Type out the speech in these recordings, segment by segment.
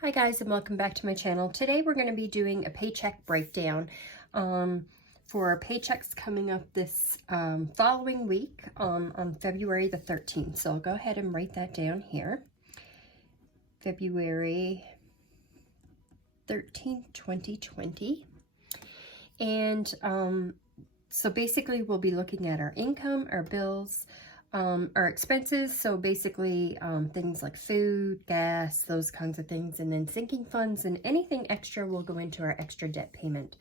Hi guys, and welcome back to my channel. Today we're going to be doing a paycheck breakdown for our paychecks coming up this following week on February the 13th. So I'll go ahead and write that down here. February 13th, 2020. And so basically we'll be looking at our income, our bills, our expenses, so basically things like food, gas, those kinds of things, and then sinking funds, and anything extra will go into our extra debt payment.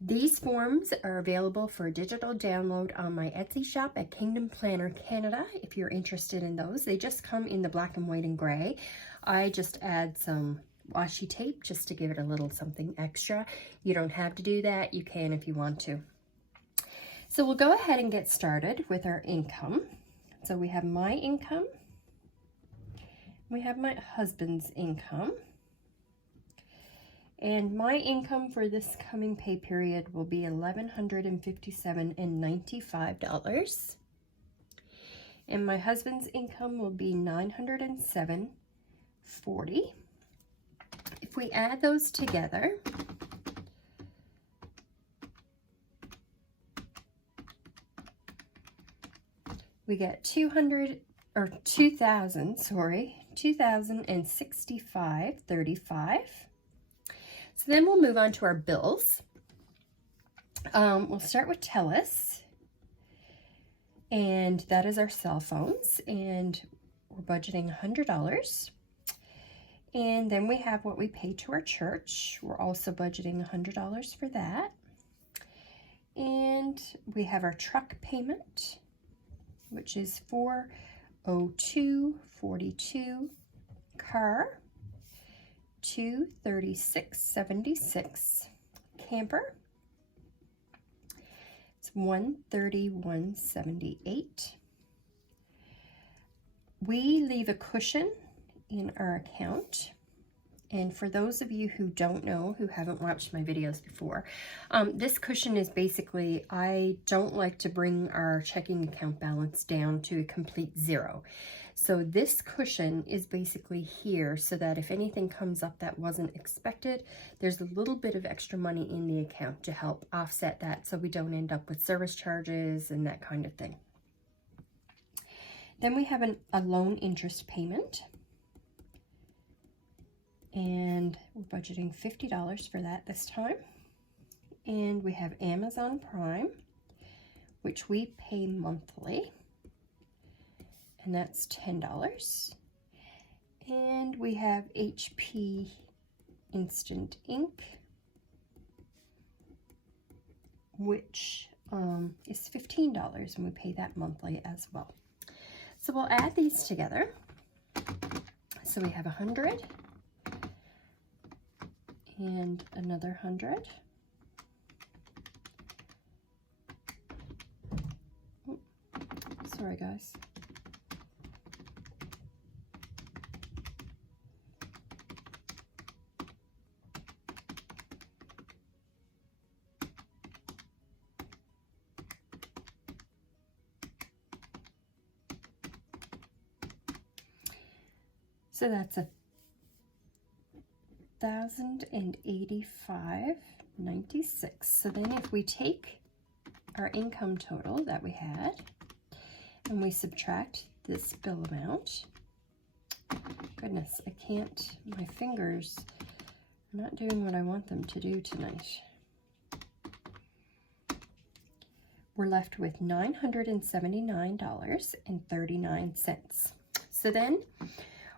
These forms are available for digital download on my Etsy shop at Kingdom Planner Canada if you're interested in those. They just come in the black and white and gray. I just add some washi tape just to give it a little something extra. You don't have to do that. You can if you want to. So we'll go ahead and get started with our income. So we have my income, we have my husband's income, and my income for this coming pay period will be $1,157.95, and my husband's income will be $907.40. If we add those together, we get $2,065.35. So then we'll move on to our bills. We'll start with TELUS, and that is our cell phones, and we're budgeting $100. And then we have what we pay to our church. We're also budgeting $100 for that. And we have our truck payment, which is $402.42, car $236.76, camper it's $131.78. We leave a cushion in our account. And for those of you who don't know, who haven't watched my videos before, this cushion is basically, I don't like to bring our checking account balance down to a complete zero. So this cushion is basically here so that if anything comes up that wasn't expected, there's a little bit of extra money in the account to help offset that so we don't end up with service charges and that kind of thing. Then we have a loan interest payment. And we're budgeting $50 for that this time. And we have Amazon Prime, which we pay monthly, and that's $10. And we have HP Instant Ink, which is $15, and we pay that monthly as well. So we'll add these together. So we have 100. And another 100. Oh, sorry guys. So that's $1,085.96. So then if we take our income total that we had and we subtract this bill amount, goodness, I can't, my fingers are not doing what I want them to do tonight. We're left with $979.39. So then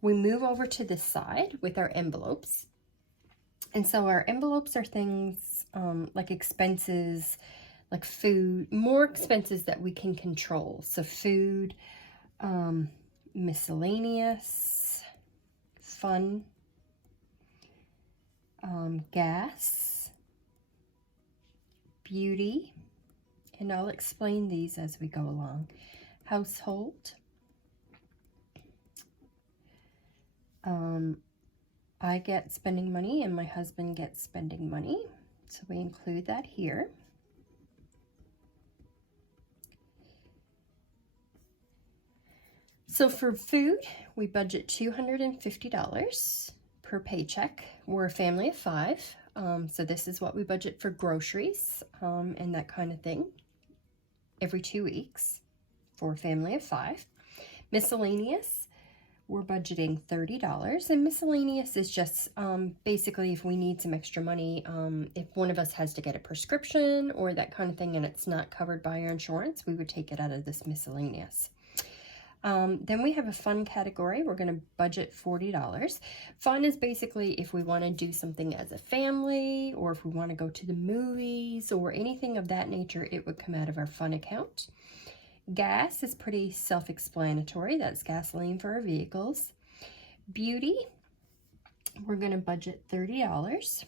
we move over to this side with our envelopes. And so our envelopes are things like expenses, like food, more expenses that we can control. So food, miscellaneous, fun, gas, beauty, and I'll explain these as we go along. Household, I get spending money and my husband gets spending money, so we include that here. So for food, we budget $250 per paycheck. We're a family of 5, so this is what we budget for groceries and that kind of thing every 2 weeks for a family of 5. Miscellaneous, we're budgeting $30, and miscellaneous is just basically if we need some extra money, if one of us has to get a prescription or that kind of thing and it's not covered by our insurance, we would take it out of this miscellaneous. Then we have a fun category. We're going to budget $40. Fun is basically if we want to do something as a family, or if we want to go to the movies or anything of that nature, it would come out of our fun account. Gas is pretty self-explanatory. That's gasoline for our vehicles. Beauty, we're going to budget $30.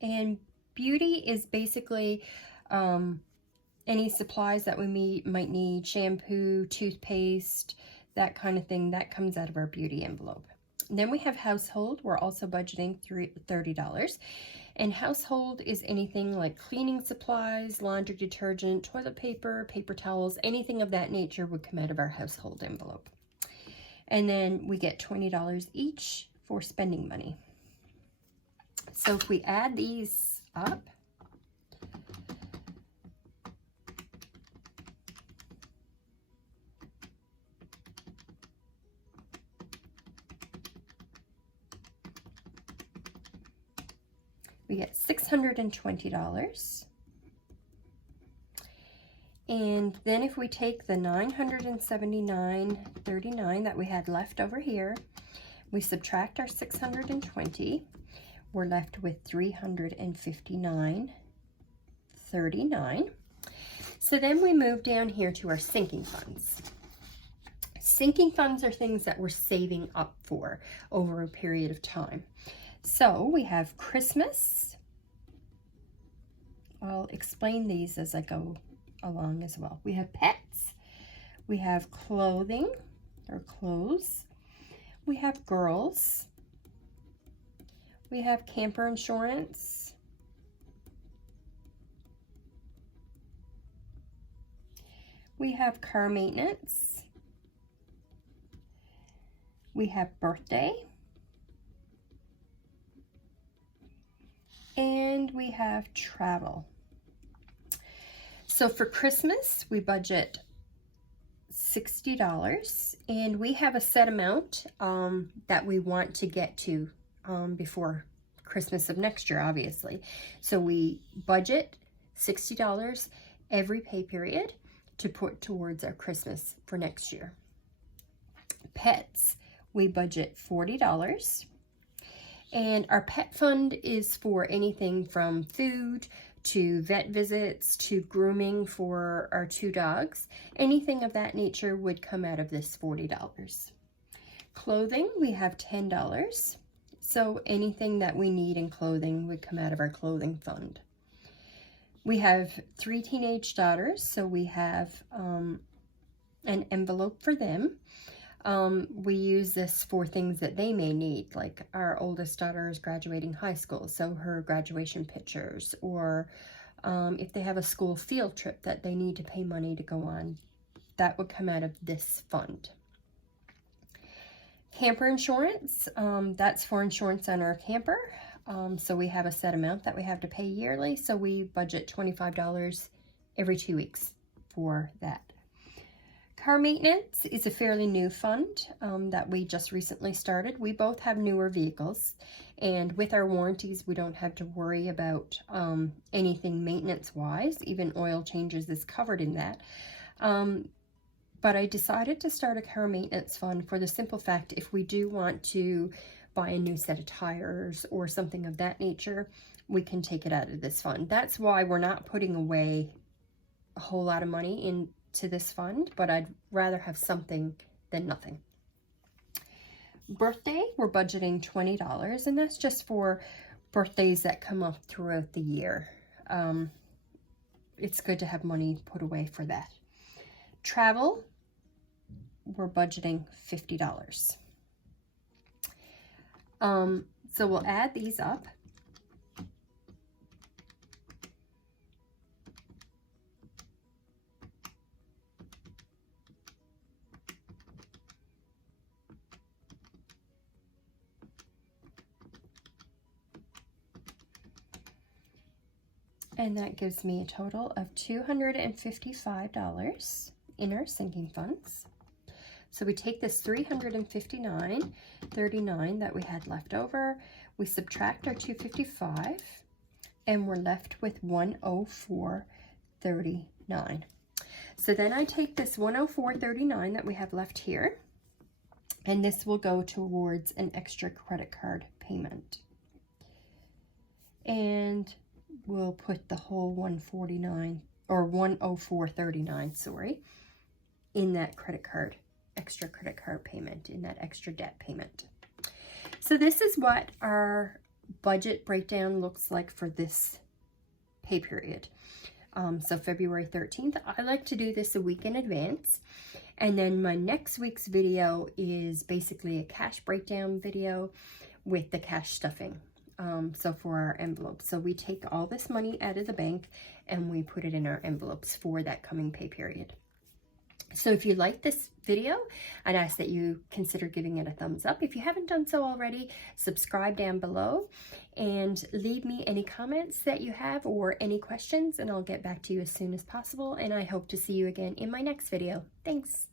And beauty is basically any supplies that we might need, shampoo, toothpaste, that kind of thing, that comes out of our beauty envelope. And then we have household. We're also budgeting $30. And household is anything like cleaning supplies, laundry detergent, toilet paper, paper towels, anything of that nature would come out of our household envelope. And then we get $20 each for spending money. So if we add these up, we get $620. And then if we take the $979.39 that we had left over here, we subtract our $620, we're left with $359.39. So then we move down here to our sinking funds. Sinking funds are things that we're saving up for over a period of time. So we have Christmas. I'll explain these as I go along as well. We have pets. We have clothing or clothes. We have girls. We have camper insurance. We have car maintenance. We have birthday. And we have travel. So for Christmas, we budget $60, and we have a set amount that we want to get to before Christmas of next year, obviously. So we budget $60 every pay period to put towards our Christmas for next year. Pets, we budget $40. And our pet fund is for anything from food to vet visits to grooming for our 2 dogs. Anything of that nature would come out of this $40. Clothing, we have $10. So anything that we need in clothing would come out of our clothing fund. We have 3 teenage daughters, so we have an envelope for them. We use this for things that they may need, like our oldest daughter is graduating high school, so her graduation pictures, or if they have a school field trip that they need to pay money to go on, that would come out of this fund. Camper insurance, that's for insurance on our camper. So we have a set amount that we have to pay yearly, so we budget $25 every 2 weeks for that. Car maintenance is a fairly new fund that we just recently started. We both have newer vehicles, and with our warranties, we don't have to worry about anything maintenance-wise. Even oil changes is covered in that. But I decided to start a car maintenance fund for the simple fact if we do want to buy a new set of tires or something of that nature, we can take it out of this fund. That's why we're not putting away a whole lot of money into this fund, but I'd rather have something than nothing. Birthday, we're budgeting $20, and that's just for birthdays that come up throughout the year. It's good to have money put away for that. Travel, we're budgeting $50. So we'll add these up. And that gives me a total of $255 in our sinking funds. So we take this $359.39 that we had left over, we subtract our $255, and we're left with $104.39. So then I take this $104.39 that we have left here, and this will go towards an extra credit card payment. And we'll put the whole $104.39, sorry, in that extra credit card payment, in that extra debt payment. So this is what our budget breakdown looks like for this pay period. So February 13th, I like to do this a week in advance. And then my next week's video is basically a cash breakdown video with the cash stuffing. So for our envelopes. So we take all this money out of the bank and we put it in our envelopes for that coming pay period. So if you like this video, I'd ask that you consider giving it a thumbs up. If you haven't done so already, subscribe down below and leave me any comments that you have or any questions, and I'll get back to you as soon as possible. And I hope to see you again in my next video. Thanks.